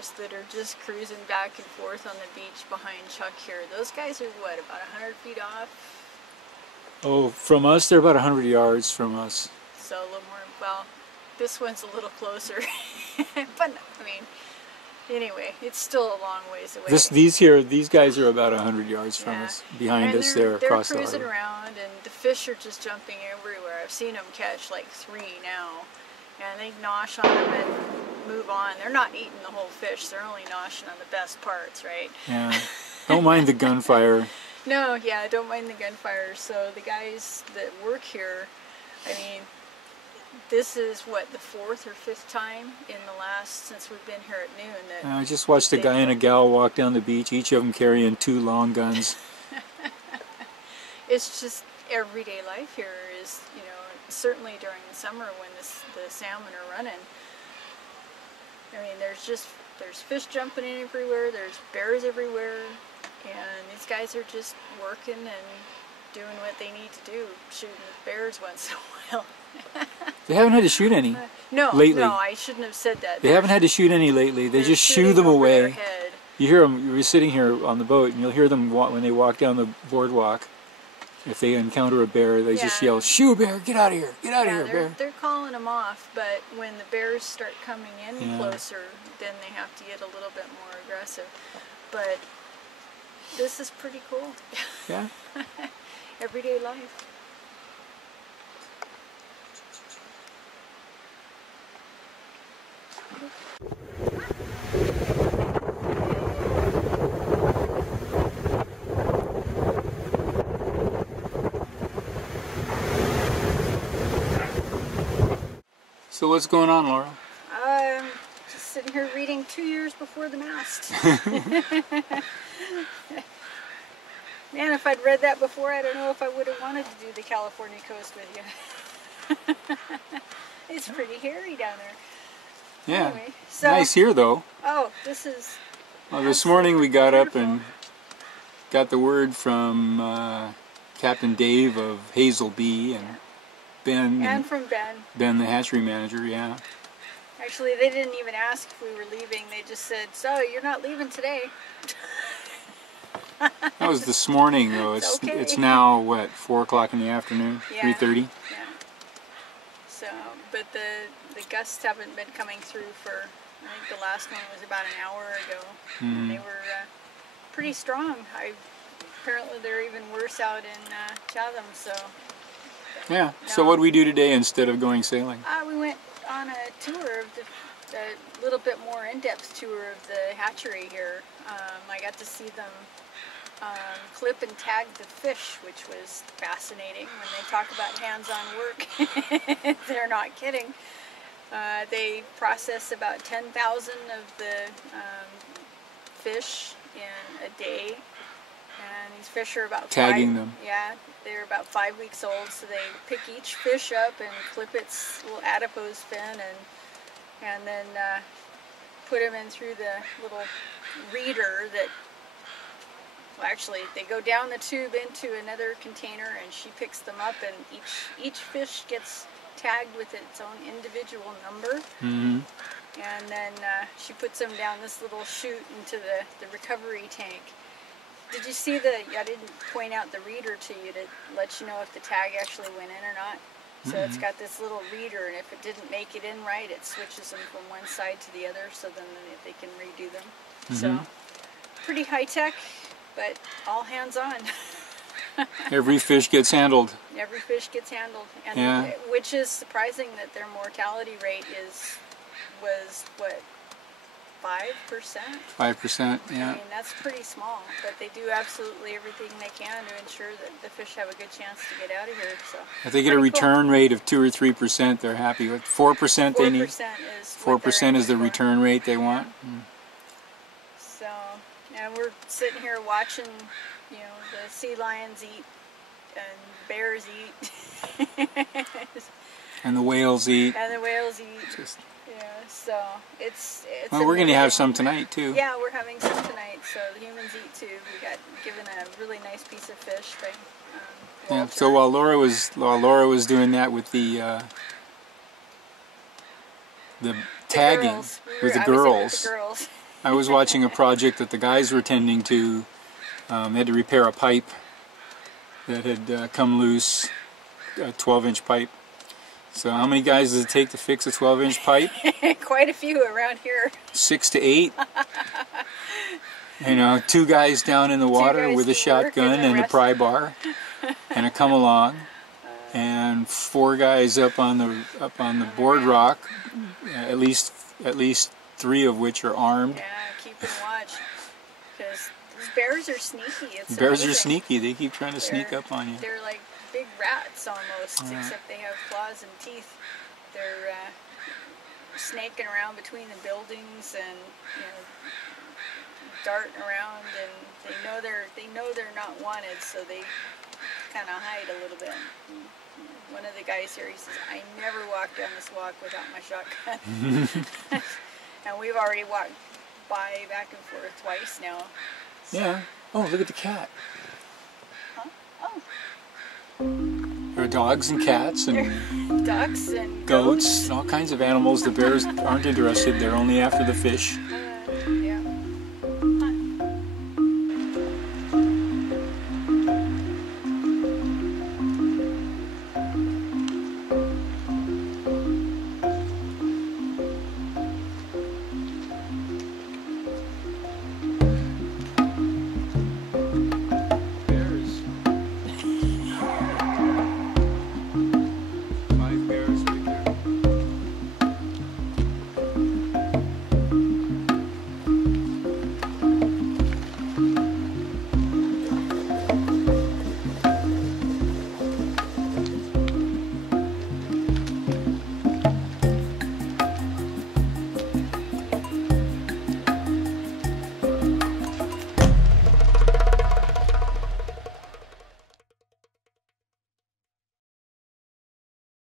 bears that are just cruising back and forth on the beach behind Chuck here. Those guys are what, about 100 feet off? Oh, from us, they're about 100 yards from us. So a little more, well, this one's a little closer. But, I mean, anyway, it's still a long ways away. These guys are about 100 yards from us. Behind us, they're across the harbor. They're cruising around, and the fish are just jumping everywhere. I've seen them catch like 3 now. And they nosh on them and move on. They're not eating the whole fish. They're only noshing on the best parts, right? Yeah. Don't mind the gunfire. No, yeah, don't mind the gunfire. So the guys that work here, I mean, this is what, the 4th or 5th time since we've been here at noon. That I just watched a guy and a gal walk down the beach, each of them carrying 2 long guns. It's just everyday life here is, you know, certainly during the summer when the salmon are running. I mean, there's fish jumping in everywhere, there's bears everywhere, and these guys are just working and doing what they need to do, shooting the bears once in a while. They haven't had to shoot any lately. No, I shouldn't have said that. They haven't had to shoot any lately. They just shoo them away. You hear them, you're sitting here on the boat, and you'll hear them when they walk down the boardwalk. If they encounter a bear, they just yell, "Shoo, bear, get out of here, get out of here, bear." They're calling them off, but when the bears start coming in closer, then they have to get a little bit more aggressive. But this is pretty cool. Yeah. Everyday life. So what's going on, Laura? Just sitting here reading 2 years before the mast. Man, if I'd read that before, I don't know if I would have wanted to do the California coast with you. It's pretty hairy down there. Yeah. Anyway, so, nice here, though. Oh, this is... Well, this morning we got up and got the word from Captain Dave of Hazel B and Ben. And from Ben. Ben, the hatchery manager, yeah. Actually, they didn't even ask if we were leaving. They just said, "So, you're not leaving today." That was this morning, though. It's now, what, 4 o'clock in the afternoon? Yeah. 3:30? Yeah. So, but the gusts haven't been coming through for, I think the last one was about an hour ago. Mm-hmm. They were pretty strong. Apparently they're even worse out in Chatham, so... Yeah, so what do we do today instead of going sailing? We went on a tour of a little bit more in-depth tour of the hatchery here. I got to see them clip and tag the fish, which was fascinating. When they talk about hands-on work, they're not kidding. They process about 10,000 of the fish in a day. And these fish are about tagging them. Yeah, they're about 5 weeks old, so they pick each fish up and clip its little adipose fin and then put them in through the little reader that, well, actually they go down the tube into another container and she picks them up, and each fish gets tagged with its own individual number. Mm-hmm. And then she puts them down this little chute into the recovery tank. Did you see I didn't point out the reader to you to let you know if the tag actually went in or not. So it's got this little reader, and if it didn't make it in right, it switches them from one side to the other, so then they can redo them. So, pretty high tech, but all hands on. Every fish gets handled. Every fish gets handled, and which is surprising that their mortality rate was what, 5%? 5%, yeah. I mean, that's pretty small, but they do absolutely everything they can to ensure that the fish have a good chance to get out of here. So if they get a return rate of 2 or 3%, they're happy with 4%. They need 4% is the return rate they want. So, and we're sitting here watching, you know, the sea lions eat and bears eat, and the whales eat. And the whales eat. Yeah, so it's well, we're going to have some tonight too. Yeah, we're having some tonight, so the humans eat too. We got given a really nice piece of fish by Walter. Yeah, so while Laura was doing that with the tagging with the girls, I was watching a project that the guys were tending to. They had to repair a pipe that had come loose, a 12-inch pipe. So how many guys does it take to fix a 12-inch pipe? Quite a few around here. 6 to 8. You know, 2 guys down in the water with a shotgun and a pry bar and a come along, and 4 guys up on the board rock, at least 3 of which are armed. Yeah, keeping watch, because bears are sneaky. Bears are sneaky. They keep trying to sneak up on you. They're like big rats almost, except they have claws and teeth. They're snaking around between the buildings and, you know, darting around, and they know they're not wanted, so they kind of hide a little bit. One of the guys here, he says, "I never walk down this walk without my shotgun." And we've already walked by back and forth twice now. So. Yeah. Oh, look at the cat. Huh? Oh. There are dogs and cats and ducks and goats and all kinds of animals. The bears aren't interested. They're only after the fish.